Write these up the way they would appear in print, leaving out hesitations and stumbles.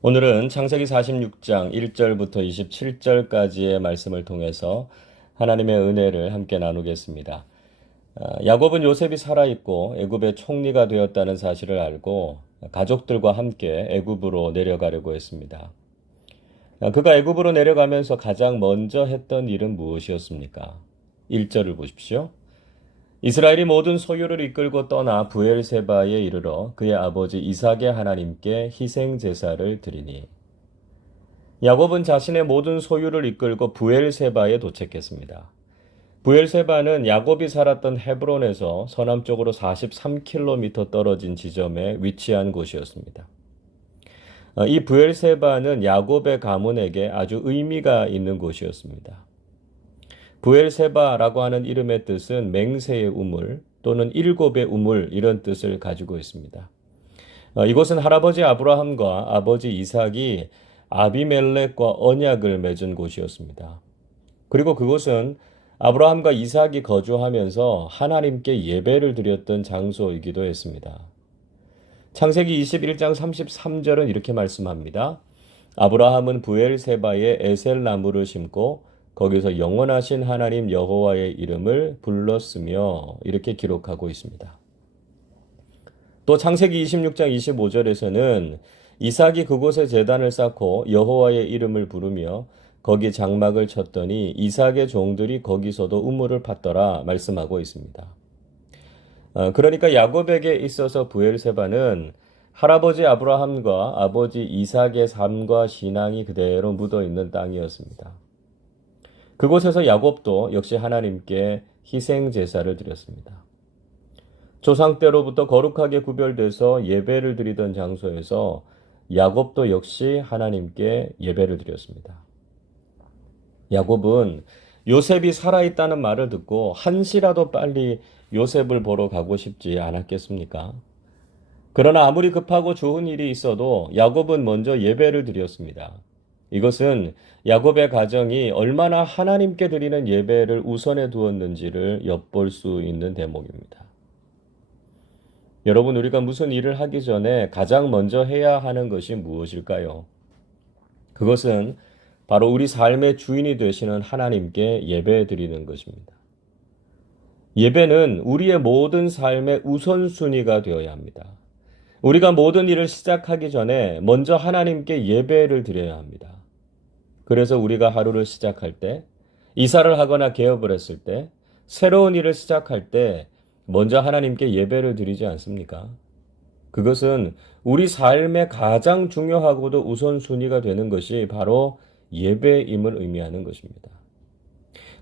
오늘은 창세기 46장 1절부터 27절까지의 말씀을 통해서 하나님의 은혜를 함께 나누겠습니다. 야곱은 요셉이 살아있고 애굽의 총리가 되었다는 사실을 알고 가족들과 함께 애굽으로 내려가려고 했습니다. 그가 애굽으로 내려가면서 가장 먼저 했던 일은 무엇이었습니까? 1절을 보십시오. 이스라엘이 모든 소유를 이끌고 떠나 브엘세바에 이르러 그의 아버지 이삭의 하나님께 희생 제사를 드리니 야곱은 자신의 모든 소유를 이끌고 브엘세바에 도착했습니다. 브엘세바는 야곱이 살았던 헤브론에서 서남쪽으로 43km 떨어진 지점에 위치한 곳이었습니다. 이 브엘세바는 야곱의 가문에게 아주 의미가 있는 곳이었습니다. 브엘세바라고 하는 이름의 뜻은 맹세의 우물 또는 일곱의 우물 이런 뜻을 가지고 있습니다. 이곳은 할아버지 아브라함과 아버지 이삭이 아비멜렉과 언약을 맺은 곳이었습니다. 그리고 그곳은 아브라함과 이삭이 거주하면서 하나님께 예배를 드렸던 장소이기도 했습니다. 창세기 21장 33절은 이렇게 말씀합니다. 아브라함은 브엘세바에 에셀 나무를 심고 거기서 영원하신 하나님 여호와의 이름을 불렀으며 이렇게 기록하고 있습니다. 또 창세기 26장 25절에서는 이삭이 그곳에 제단을 쌓고 여호와의 이름을 부르며 거기 장막을 쳤더니 이삭의 종들이 거기서도 우물을 팠더라 말씀하고 있습니다. 그러니까 야곱에게 있어서 브엘세바는 할아버지 아브라함과 아버지 이삭의 삶과 신앙이 그대로 묻어 있는 땅이었습니다. 그곳에서 야곱도 역시 하나님께 희생 제사를 드렸습니다. 조상 때로부터 거룩하게 구별돼서 예배를 드리던 장소에서 야곱도 역시 하나님께 예배를 드렸습니다. 야곱은 요셉이 살아있다는 말을 듣고 한시라도 빨리 요셉을 보러 가고 싶지 않았겠습니까? 그러나 아무리 급하고 좋은 일이 있어도 야곱은 먼저 예배를 드렸습니다. 이것은 야곱의 가정이 얼마나 하나님께 드리는 예배를 우선에 두었는지를 엿볼 수 있는 대목입니다. 여러분, 우리가 무슨 일을 하기 전에 가장 먼저 해야 하는 것이 무엇일까요? 그것은 바로 우리 삶의 주인이 되시는 하나님께 예배 드리는 것입니다. 예배는 우리의 모든 삶의 우선순위가 되어야 합니다. 우리가 모든 일을 시작하기 전에 먼저 하나님께 예배를 드려야 합니다. 그래서 우리가 하루를 시작할 때, 이사를 하거나 개업을 했을 때, 새로운 일을 시작할 때 먼저 하나님께 예배를 드리지 않습니까? 그것은 우리 삶의 가장 중요하고도 우선순위가 되는 것이 바로 예배임을 의미하는 것입니다.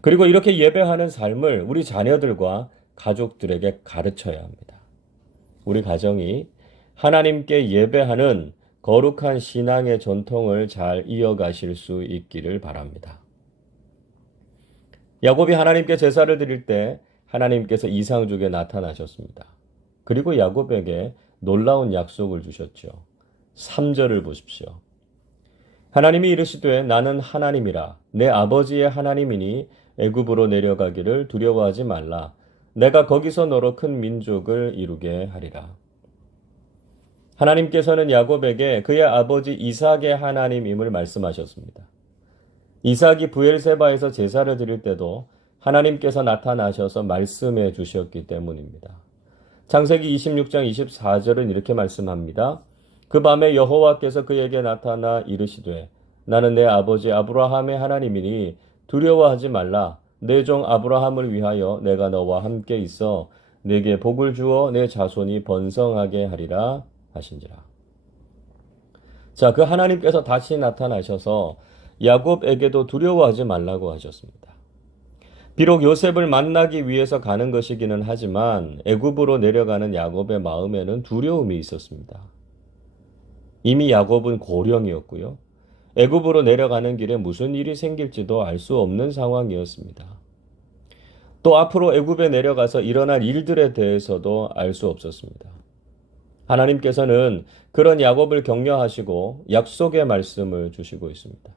그리고 이렇게 예배하는 삶을 우리 자녀들과 가족들에게 가르쳐야 합니다. 우리 가정이 하나님께 예배하는 거룩한 신앙의 전통을 잘 이어가실 수 있기를 바랍니다. 야곱이 하나님께 제사를 드릴 때 하나님께서 이상중에 나타나셨습니다. 그리고 야곱에게 놀라운 약속을 주셨죠. 3절을 보십시오. 하나님이 이르시되 나는 하나님이라 내 아버지의 하나님이니 애굽으로 내려가기를 두려워하지 말라. 내가 거기서 너로 큰 민족을 이루게 하리라. 하나님께서는 야곱에게 그의 아버지 이삭의 하나님임을 말씀하셨습니다. 이삭이 브엘세바에서 제사를 드릴 때도 하나님께서 나타나셔서 말씀해 주셨기 때문입니다. 창세기 26장 24절은 이렇게 말씀합니다. 그 밤에 여호와께서 그에게 나타나 이르시되 나는 내 아버지 아브라함의 하나님이니 두려워하지 말라. 내 종 아브라함을 위하여 내가 너와 함께 있어 내게 복을 주어 내 자손이 번성하게 하리라 하신지라. 자, 그 하나님께서 다시 나타나셔서 야곱에게도 두려워하지 말라고 하셨습니다. 비록 요셉을 만나기 위해서 가는 것이기는 하지만 애굽으로 내려가는 야곱의 마음에는 두려움이 있었습니다. 이미 야곱은 고령이었고요. 애굽으로 내려가는 길에 무슨 일이 생길지도 알 수 없는 상황이었습니다. 또 앞으로 애굽에 내려가서 일어날 일들에 대해서도 알 수 없었습니다. 하나님께서는 그런 야곱을 격려하시고 약속의 말씀을 주시고 있습니다.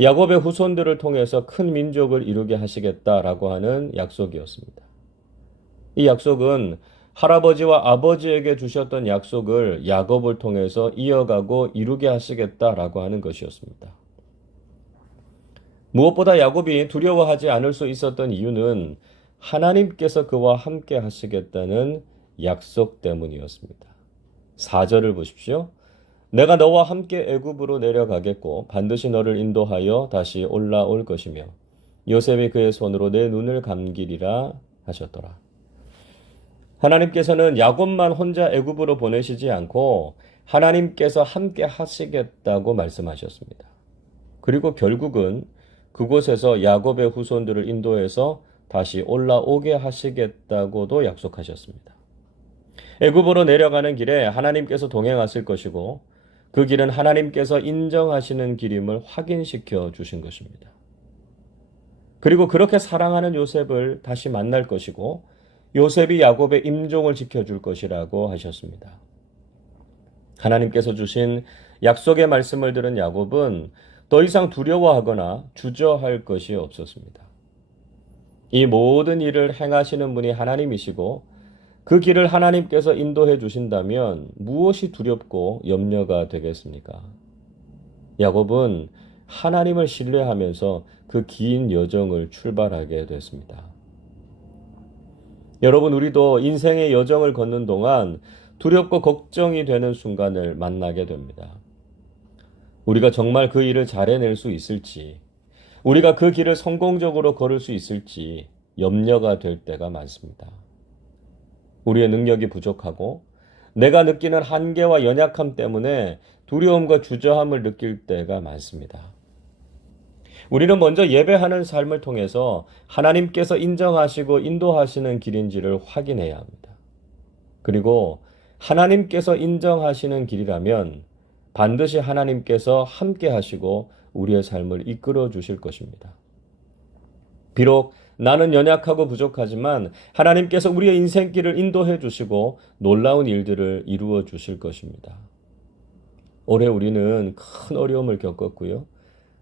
야곱의 후손들을 통해서 큰 민족을 이루게 하시겠다라고 하는 약속이었습니다. 이 약속은 할아버지와 아버지에게 주셨던 약속을 야곱을 통해서 이어가고 이루게 하시겠다라고 하는 것이었습니다. 무엇보다 야곱이 두려워하지 않을 수 있었던 이유는 하나님께서 그와 함께 하시겠다는 약속 때문이었습니다. 4절을 보십시오. 내가 너와 함께 애굽으로 내려가겠고 반드시 너를 인도하여 다시 올라올 것이며 요셉이 그의 손으로 내 눈을 감기리라 하셨더라. 하나님께서는 야곱만 혼자 애굽으로 보내시지 않고 하나님께서 함께 하시겠다고 말씀하셨습니다. 그리고 결국은 그곳에서 야곱의 후손들을 인도해서 다시 올라오게 하시겠다고도 약속하셨습니다. 애굽으로 내려가는 길에 하나님께서 동행하실 것이고 그 길은 하나님께서 인정하시는 길임을 확인시켜 주신 것입니다. 그리고 그렇게 사랑하는 요셉을 다시 만날 것이고 요셉이 야곱의 임종을 지켜줄 것이라고 하셨습니다. 하나님께서 주신 약속의 말씀을 들은 야곱은 더 이상 두려워하거나 주저할 것이 없었습니다. 이 모든 일을 행하시는 분이 하나님이시고 그 길을 하나님께서 인도해 주신다면 무엇이 두렵고 염려가 되겠습니까? 야곱은 하나님을 신뢰하면서 그 긴 여정을 출발하게 됐습니다. 여러분, 우리도 인생의 여정을 걷는 동안 두렵고 걱정이 되는 순간을 만나게 됩니다. 우리가 정말 그 일을 잘 해낼 수 있을지, 우리가 그 길을 성공적으로 걸을 수 있을지 염려가 될 때가 많습니다. 우리의 능력이 부족하고 내가 느끼는 한계와 연약함 때문에 두려움과 주저함을 느낄 때가 많습니다. 우리는 먼저 예배하는 삶을 통해서 하나님께서 인정하시고 인도하시는 길인지를 확인해야 합니다. 그리고 하나님께서 인정하시는 길이라면 반드시 하나님께서 함께 하시고 우리의 삶을 이끌어 주실 것입니다. 비록 나는 연약하고 부족하지만 하나님께서 우리의 인생길을 인도해 주시고 놀라운 일들을 이루어 주실 것입니다. 올해 우리는 큰 어려움을 겪었고요.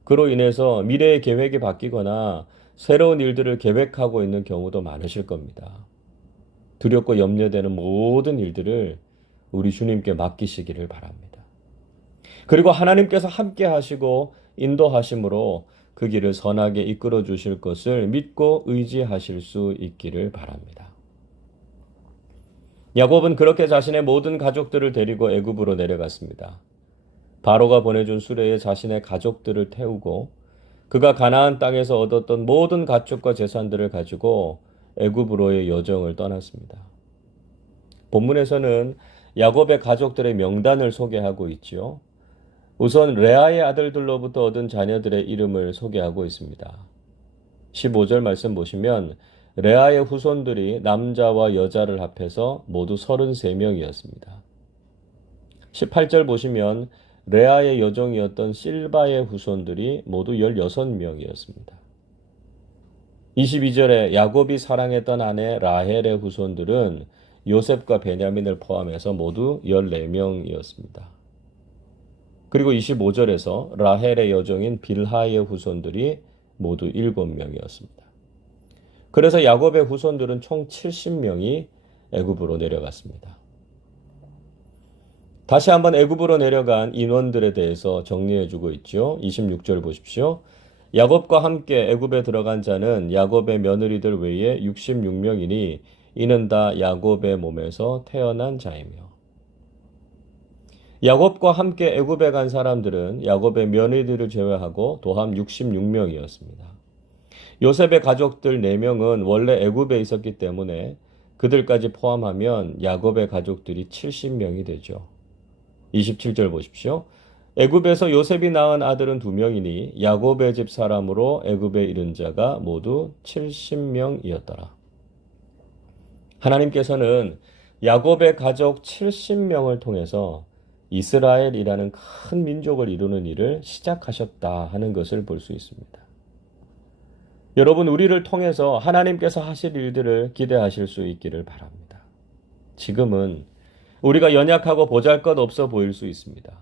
그로 인해서 미래의 계획이 바뀌거나 새로운 일들을 계획하고 있는 경우도 많으실 겁니다. 두렵고 염려되는 모든 일들을 우리 주님께 맡기시기를 바랍니다. 그리고 하나님께서 함께 하시고 인도하심으로 그 길을 선하게 이끌어 주실 것을 믿고 의지하실 수 있기를 바랍니다. 야곱은 그렇게 자신의 모든 가족들을 데리고 애굽으로 내려갔습니다. 바로가 보내준 수레에 자신의 가족들을 태우고 그가 가나안 땅에서 얻었던 모든 가축과 재산들을 가지고 애굽으로의 여정을 떠났습니다. 본문에서는 야곱의 가족들의 명단을 소개하고 있지요. 우선 레아의 아들들로부터 얻은 자녀들의 이름을 소개하고 있습니다. 15절 말씀 보시면 레아의 후손들이 남자와 여자를 합해서 모두 33명이었습니다. 18절 보시면 레아의 여종이었던 실바의 후손들이 모두 16명이었습니다. 22절에 야곱이 사랑했던 아내 라헬의 후손들은 요셉과 베냐민을 포함해서 모두 14명이었습니다. 그리고 25절에서 라헬의 여종인 빌하의 후손들이 모두 7명이었습니다. 그래서 야곱의 후손들은 총 70명이 애굽으로 내려갔습니다. 다시 한번 애굽으로 내려간 인원들에 대해서 정리해주고 있죠. 26절 보십시오. 야곱과 함께 애굽에 들어간 자는 야곱의 며느리들 외에 66명이니 이는 다 야곱의 몸에서 태어난 자이며. 야곱과 함께 애굽에 간 사람들은 야곱의 며느리들을 제외하고 도합 66명이었습니다. 요셉의 가족들 4명은 원래 애굽에 있었기 때문에 그들까지 포함하면 야곱의 가족들이 70명이 되죠. 27절 보십시오. 애굽에서 요셉이 낳은 아들은 2명이니 야곱의 집 사람으로 애굽에 이른 자가 모두 70명이었더라. 하나님께서는 야곱의 가족 70명을 통해서 이스라엘이라는 큰 민족을 이루는 일을 시작하셨다 하는 것을 볼 수 있습니다. 여러분, 우리를 통해서 하나님께서 하실 일들을 기대하실 수 있기를 바랍니다. 지금은 우리가 연약하고 보잘것없어 보일 수 있습니다.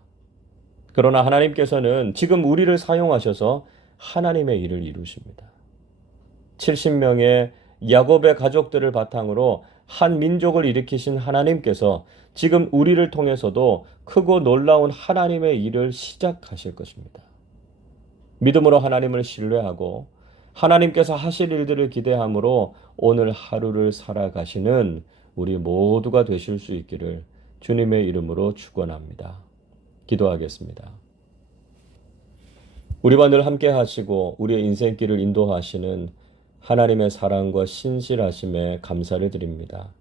그러나 하나님께서는 지금 우리를 사용하셔서 하나님의 일을 이루십니다. 70명의 야곱의 가족들을 바탕으로 한 민족을 일으키신 하나님께서 지금 우리를 통해서도 크고 놀라운 하나님의 일을 시작하실 것입니다. 믿음으로 하나님을 신뢰하고 하나님께서 하실 일들을 기대함으로 오늘 하루를 살아가시는 우리 모두가 되실 수 있기를 주님의 이름으로 축원합니다. 기도하겠습니다. 우리와 늘 함께 하시고 우리의 인생길을 인도하시는 하나님의 사랑과 신실하심에 감사를 드립니다.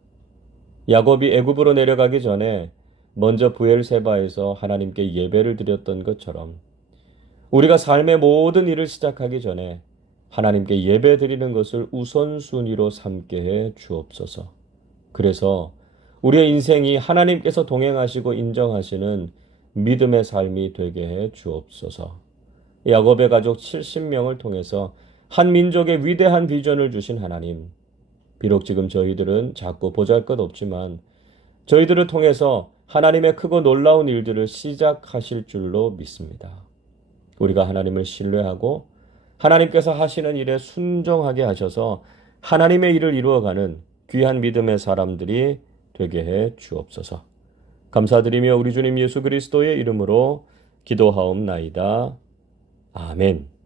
야곱이 애굽으로 내려가기 전에 먼저 브엘세바에서 하나님께 예배를 드렸던 것처럼 우리가 삶의 모든 일을 시작하기 전에 하나님께 예배 드리는 것을 우선순위로 삼게 해 주옵소서. 그래서 우리의 인생이 하나님께서 동행하시고 인정하시는 믿음의 삶이 되게 해 주옵소서. 야곱의 가족 70명을 통해서 한 민족의 위대한 비전을 주신 하나님, 비록 지금 저희들은 작고 보잘것없지만 저희들을 통해서 하나님의 크고 놀라운 일들을 시작하실 줄로 믿습니다. 우리가 하나님을 신뢰하고 하나님께서 하시는 일에 순종하게 하셔서 하나님의 일을 이루어가는 귀한 믿음의 사람들이 되게 해 주옵소서. 감사드리며 우리 주님 예수 그리스도의 이름으로 기도하옵나이다. 아멘.